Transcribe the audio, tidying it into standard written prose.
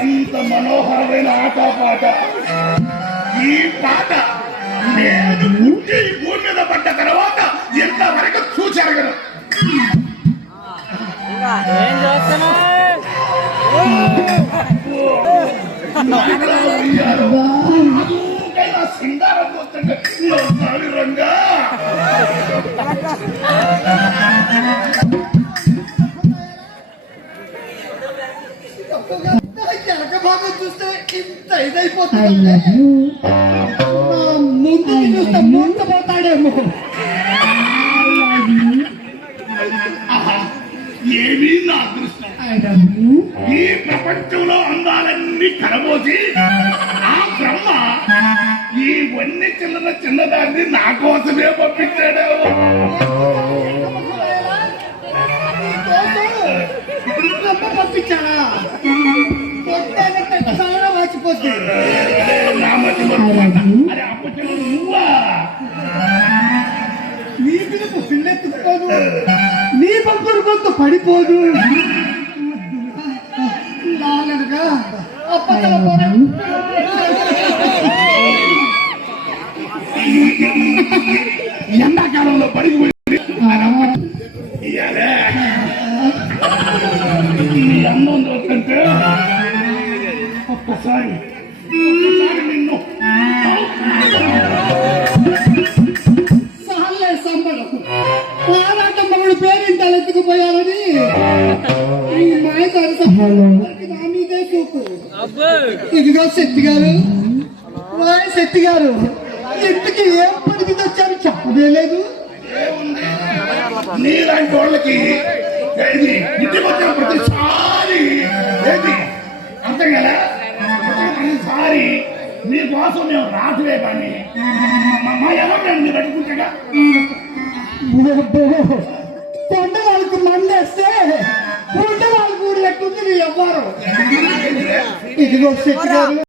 ఎంత మనోహరమైన ఆటపాట ఈ పాట నేను పుట్టి భూమి మీద పడ్డ తర్వాత ఎంతవరకు చూచారు. సింగారం పోతుండే రంగా వెనక భాగం చూస్తే ఇంత ఇదైపోతుంది. ముందు చూస్తే మూర్తపోతాడేమో. ఏమీ నా అదృష్టం. ఈ ప్రపంచంలో అందాలన్నీ కలబోసి ఆ బ్రహ్మ ఈ వన్ని చిన్నదాన్ని నా కోసమే పంపించాడు. పంపించాడా? చాలా మర్చిపోతుంది. అరే అప్పట్లో నువ్వా? నీ పిలుపు పిల్లెత్తుకోదు, నీ పంపుడు కొంత పడిపోదు. లాగనగా అప్పట్లో ఎండాకాలంలో పడిపోయింది. ఈ అన్నం చూస్తుంటే ఒక్కసారి నిన్ను సాలే సంబడం పోరాటమ్మడు పేరింటాలు ఎత్తుకుపోయారని ఈ మాయదారి నా మీదే చూపు. ఇదిగో శెట్టి గారు, శెట్టి గారు, ఇంటికి ఏం పని మీద వచ్చారు చెప్పదే లేదు. నీలాంటి వాళ్ళకి ఇంటికి వచ్చిన ప్రతిసారి ఏంటి అర్థం కదా? ప్రతిసారి నీకోసం మేము రాసులే కానీ మా ఎవరు నేను పెట్టుకుంటా. కొండ వాళ్ళకు మందేస్తే కొండ వాళ్ళకు ఊరు లెక్కుంది నీ ఎవ్వరు. ఇదిగో శెట్టి గారు,